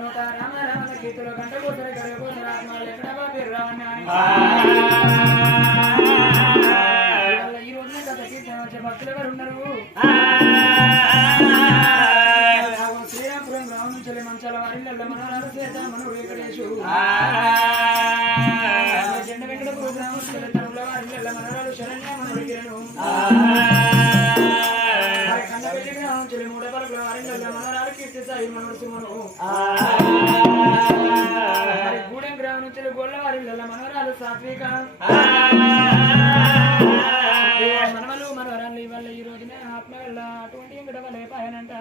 రామ రామ గీతలో గంట కూతురు గడగోతురు ఆత్మలు ఎక్కడ బాబీ రావణ ఈ రోజున కథ కీర్తన వచ్చే భక్తులు ఎవరు ఉన్నారు శ్రీరామపురం గ్రామం నుంచి మంచాల వారిల్ల మనోరాలు చేత మనోడు వెంకటేశు జెండ వెంకటపురం గ్రామం తనుల వారిల్ల మనోరాలు శరణ్య మనోడు కిరణు కన్నపల్లి గ్రామం చెల్లి మూడపల్లి వారిల్ల మనోరాలు కీర్తి సాయి మనోడు సుమను గూడెం గ్రామం నుంచి గోళ్ళ వారిల్ల మనోరాలు సాత్విక మనవలు మనవరాలు ఇవాళ ఈ రోజునే ఆత్మ వల్ల అటువంటి ఇంకట వలే పాయనంట